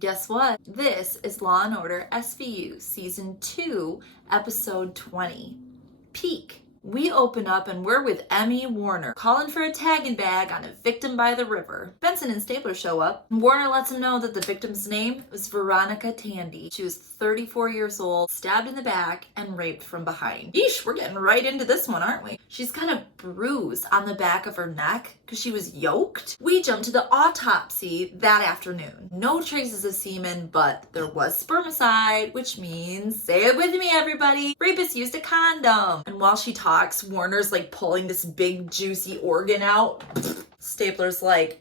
Guess what? This is Law & Order SVU Season 2, Episode 20, Pique. We open up and we're with Emmy Warner, calling for a tag and bag on a victim by the river. Benson and Stabler show up. Warner lets him know that the victim's name was Veronica Tandy. She was 34 years old, stabbed in the back, and raped from behind. Yeesh, we're getting right into this one, aren't we? She's kind of bruised on the back of her neck because she was yoked. We jump to the autopsy that afternoon. No traces of semen, but there was spermicide, which means, say it with me everybody, rapist used a condom. And while she talks, Warner's like pulling this big juicy organ out. Stapler's like,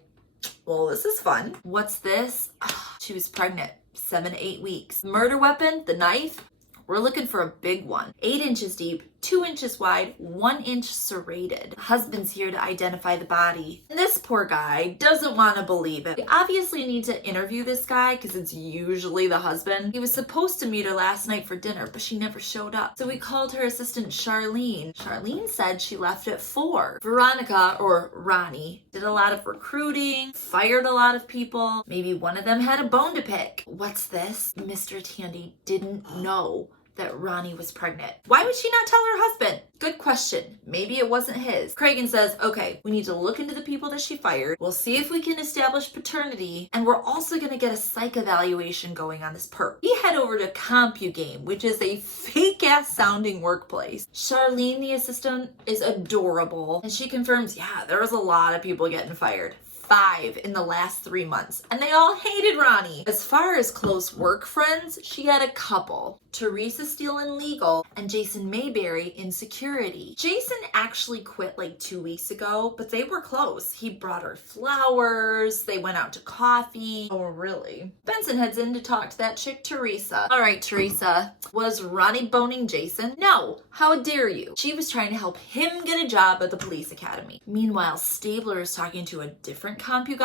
well, this is fun. What's this? She was pregnant, 7 to 8 weeks. Murder weapon, the knife, we're looking for a big one. 8 inches deep, 2 inches wide, 1 inch serrated. The husband's here to identify the body. And this poor guy doesn't want to believe it. We obviously need to interview this guy because it's usually the husband. He was supposed to meet her last night for dinner, but she never showed up. So we called her assistant Charlene. Charlene said she left at 4. Veronica, or Ronnie, did a lot of recruiting, fired a lot of people. Maybe one of them had a bone to pick. What's this? Mr. Tandy didn't know that Ronnie was pregnant. Why would she not tell her husband? Good question. Maybe it wasn't his. Cragen says, okay, we need to look into the people that she fired. We'll see if we can establish paternity, and we're also gonna get a psych evaluation going on this perp. We head over to Omgggg, which is a fake-ass sounding workplace. Charlene, the assistant, is adorable, and she confirms, yeah, there was a lot of people getting fired. 5 in the last 3 months, and they all hated Ronnie. As far as close work friends, she had a couple. Teresa Steele in legal and Jason Mayberry in security. Jason actually quit like 2 weeks ago, but they were close. He brought her flowers, they went out to coffee. Oh, really? Benson heads in to talk to that chick Teresa. All right, Teresa, was Ronnie boning Jason? No, how dare you? She was trying to help him get a job at the police academy. Meanwhile, Stabler is talking to a different Omgggg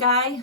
guy.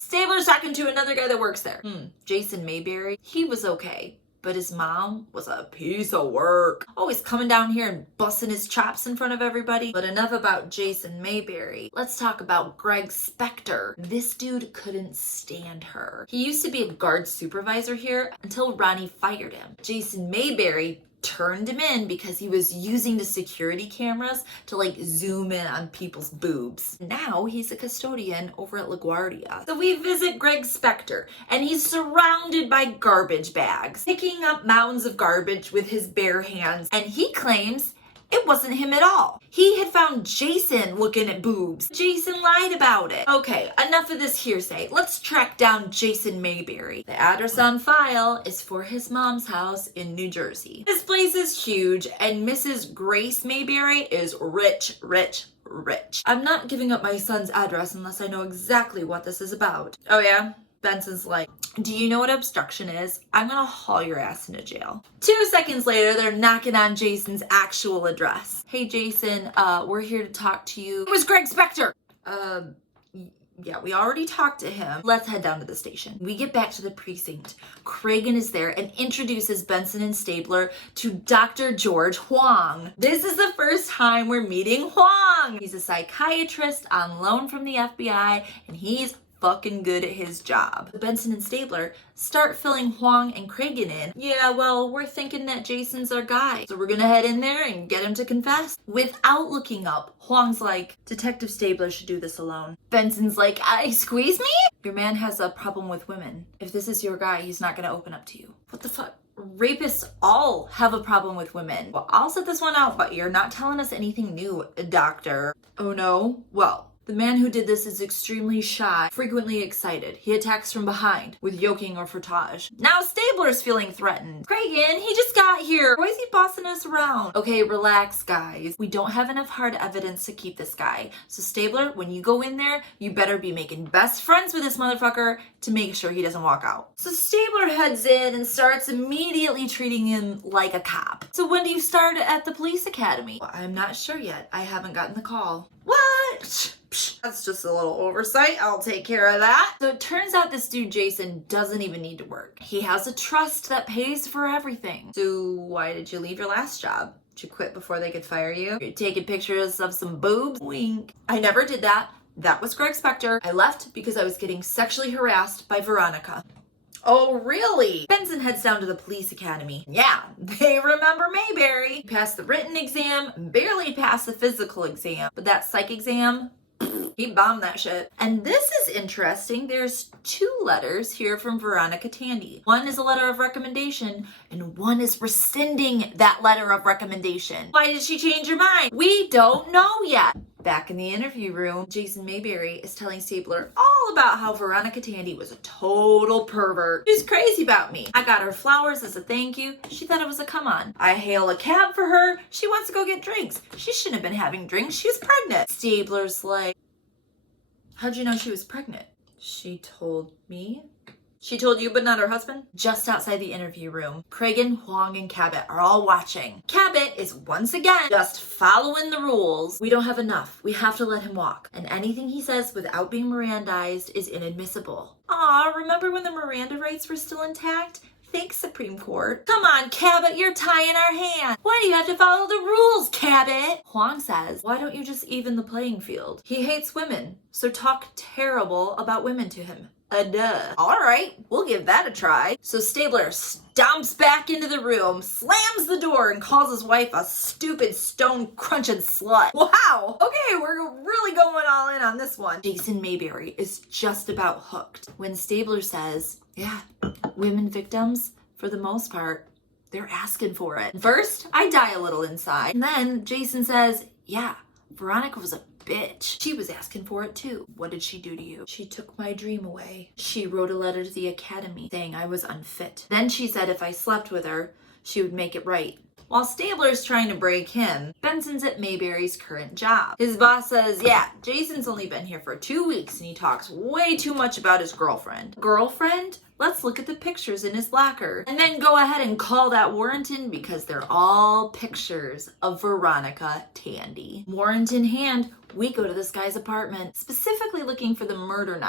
Stabler's talking to another guy that works there. Jason Mayberry, he was okay, but his mom was a piece of work. Always coming down here and busting his chops in front of everybody. But enough about Jason Mayberry. Let's talk about Greg Spector. This dude couldn't stand her. He used to be a guard supervisor here until Ronnie fired him. Jason Mayberry turned him in because he was using the security cameras to like zoom in on people's boobs. Now he's a custodian over at LaGuardia. So we visit Greg Spector and he's surrounded by garbage bags, picking up mounds of garbage with his bare hands, and he claims it wasn't him at all. He had found Jason looking at boobs. Jason lied about it. Okay, enough of this hearsay. Let's track down Jason Mayberry. The address on file is for his mom's house in New Jersey. This place is huge, and Mrs. Grace Mayberry is rich, rich, rich. I'm not giving up my son's address unless I know exactly what this is about. Oh yeah? Benson's like, do you know what obstruction is? I'm gonna haul your ass into jail. 2 seconds later, they're knocking on Jason's actual address. Hey Jason, we're here to talk to you. It was Greg Spector! Yeah, we already talked to him. Let's head down to the station. We get back to the precinct. Cragen is there and introduces Benson and Stabler to Dr. George Huang. This is the first time we're meeting Huang. He's a psychiatrist on loan from the FBI, and he's fucking good at his job. Benson and Stabler start filling Huang and Cragen in. Yeah, well, we're thinking that Jason's our guy, so we're gonna head in there and get him to confess. Without looking up, Huang's like, Detective Stabler should do this alone. Benson's like, squeeze me? Your man has a problem with women. If this is your guy, he's not gonna open up to you. What the fuck? Rapists all have a problem with women. Well, I'll set this one out, but you're not telling us anything new, doctor. Oh no? Well, the man who did this is extremely shy, frequently excited. He attacks from behind with yoking or frottage. Now Stabler's feeling threatened. Cragen, he just got here. Why is he bossing us around? Okay, relax, guys. We don't have enough hard evidence to keep this guy. So Stabler, when you go in there, you better be making best friends with this motherfucker to make sure he doesn't walk out. So Stabler heads in and starts immediately treating him like a cop. So when do you start at the police academy? Well, I'm not sure yet. I haven't gotten the call. What? That's just a little oversight. I'll take care of that. So it turns out this dude Jason doesn't even need to work. He has a trust that pays for everything. So why did you leave your last job? Did you quit before they could fire you? You're taking pictures of some boobs? Wink. I never did that. That was Greg Spector. I left because I was getting sexually harassed by Veronica. Oh, really? Benson heads down to the police academy. Yeah, they remember Mayberry. He passed the written exam, barely passed the physical exam, but that psych exam, he bombed that shit. And this is interesting. There's 2 letters here from Veronica Tandy. One is a letter of recommendation, and one is rescinding that letter of recommendation. Why did she change her mind? We don't know yet. Back in the interview room, Jason Mayberry is telling Stabler all about how Veronica Tandy was a total pervert. She's crazy about me. I got her flowers as a thank you. She thought it was a come on. I hail a cab for her. She wants to go get drinks. She shouldn't have been having drinks. She was pregnant. Stabler's like, how'd you know she was pregnant? She told me. She told you, but not her husband? Just outside the interview room, Cragen, Huang, and Cabot are all watching. Cabot is once again just following the rules. We don't have enough. We have to let him walk. And anything he says without being Mirandized is inadmissible. Aw, remember when the Miranda rights were still intact? Thanks, Supreme Court. Come on, Cabot, you're tying our hands. Why do you have to follow the rules, Cabot? Huang says, why don't you just even the playing field? He hates women, so talk terrible about women to him. Duh. All right, we'll give that a try. So Stabler stomps back into the room, slams the door, and calls his wife a stupid stone-crunching slut. Wow. Okay, we're really going all in on this one. Jason Mayberry is just about hooked when Stabler says, yeah, women victims, for the most part, they're asking for it. First, I die a little inside. And then Jason says, yeah, Veronica was a bitch. She was asking for it too. What did she do to you? She took my dream away. She wrote a letter to the academy saying I was unfit. Then she said if I slept with her, she would make it right. While Stabler's trying to break him, Benson's at Mayberry's current job. His boss says, yeah, Jason's only been here for 2 weeks and he talks way too much about his girlfriend. Girlfriend? Let's look at the pictures in his locker. And then go ahead and call that warrant in because they're all pictures of Veronica Tandy. Warrant in hand, we go to this guy's apartment, specifically looking for the murder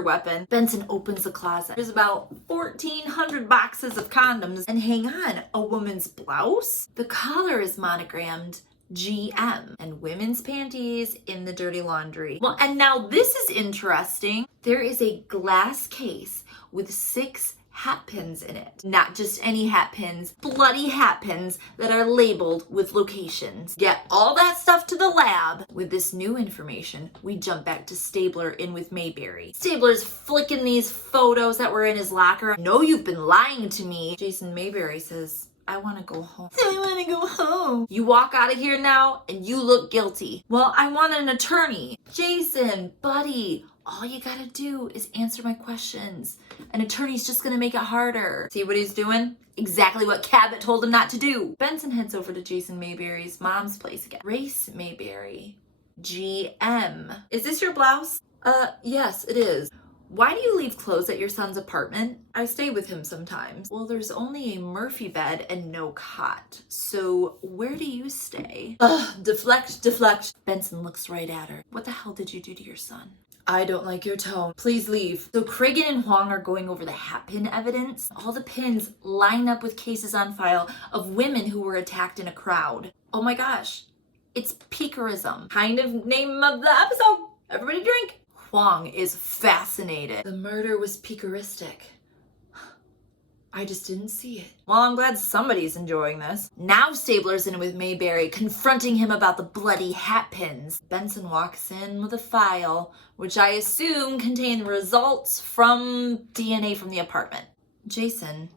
weapon. Benson opens the closet. There's about 1,400 boxes of condoms. And hang on, a woman's blouse? The collar is monogrammed GM and women's panties in the dirty laundry. Well, and now this is interesting. There is a glass case with 6 hat pins in it. Not just any hat pins, bloody hat pins that are labeled with locations. Get all that stuff to the lab. With this new information, we jump back to Stabler in with Mayberry. Stabler's flicking these photos that were in his locker. I know you've been lying to me. Jason Mayberry says, I want to go home. I want to go home. You walk out of here now and you look guilty. Well, I want an attorney. Jason, buddy, all you gotta do is answer my questions. An attorney's just gonna make it harder. See what he's doing? Exactly what Cabot told him not to do. Benson heads over to Jason Mayberry's mom's place again. Grace Mayberry, GM. Is this your blouse? Yes, it is. Why do you leave clothes at your son's apartment? I stay with him sometimes. Well, there's only a Murphy bed and no cot. So where do you stay? Deflect. Benson looks right at her. What the hell did you do to your son? I don't like your tone. Please leave. So Cragen and Huang are going over the hat pin evidence. All the pins line up with cases on file of women who were attacked in a crowd. Oh my gosh. It's Piquerism. Kind of name of the episode. Everybody drink. Huang is fascinated. The murder was Piqueristic. I just didn't see it. Well, I'm glad somebody's enjoying this. Now Stabler's in with Mayberry, confronting him about the bloody hat pins. Benson walks in with a file, which I assume contained results from DNA from the apartment. Jason,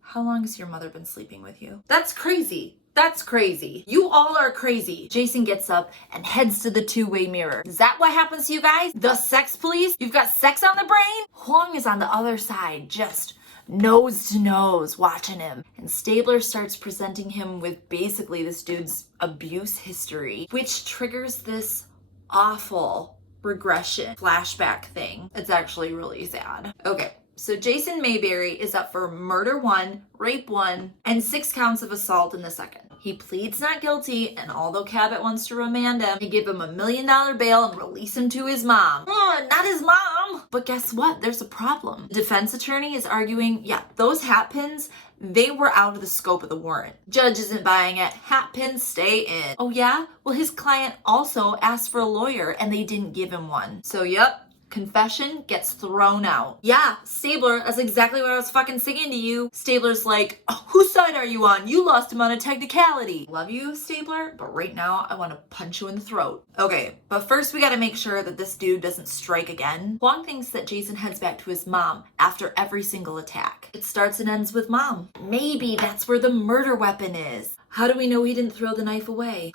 how long has your mother been sleeping with you? That's crazy. That's crazy. You all are crazy. Jason gets up and heads to the two-way mirror. Is that what happens to you guys? The sex police? You've got sex on the brain? Huang is on the other side, just nose to nose, watching him. And Stabler starts presenting him with basically this dude's abuse history, which triggers this awful regression flashback thing. It's actually really sad. Okay. So Jason Mayberry is up for murder 1, rape 1, and 6 counts of assault in the second. He pleads not guilty, and although Cabot wants to remand him, they give him $1 million bail and release him to his mom. Not his mom! But guess what? There's a problem. The defense attorney is arguing, yeah, those hat pins, they were out of the scope of the warrant. Judge isn't buying it. Hat pins stay in. Oh yeah? Well, his client also asked for a lawyer and they didn't give him one. So yep. Confession gets thrown out. Yeah, Stabler, that's exactly what I was fucking singing to you. Stabler's like, oh, whose side are you on? You lost him on a technicality. Love you, Stabler, but right now I want to punch you in the throat. Okay, but first we gotta make sure that this dude doesn't strike again. Huang thinks that Jason heads back to his mom after every single attack. It starts and ends with mom. Maybe that's where the murder weapon is. How do we know he didn't throw the knife away?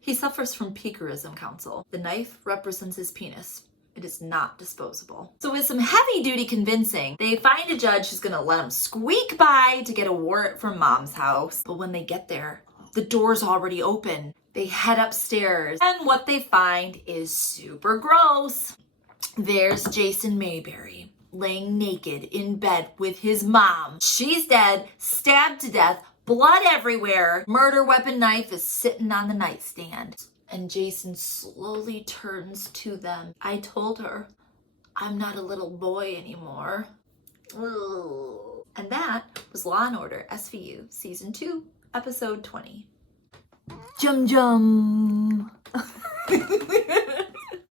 He suffers from piquerism, counsel. The knife represents his penis. It is not disposable. So with some heavy duty convincing, they find a judge who's gonna let them squeak by to get a warrant from mom's house. But when they get there, the door's already open. They head upstairs and what they find is super gross. There's Jason Mayberry laying naked in bed with his mom. She's dead, stabbed to death, blood everywhere. Murder weapon knife is sitting on the nightstand. And Jason slowly turns to them. I told her, I'm not a little boy anymore. Ugh. And that was Law & Order SVU Season 2, Episode 20. Jum jum.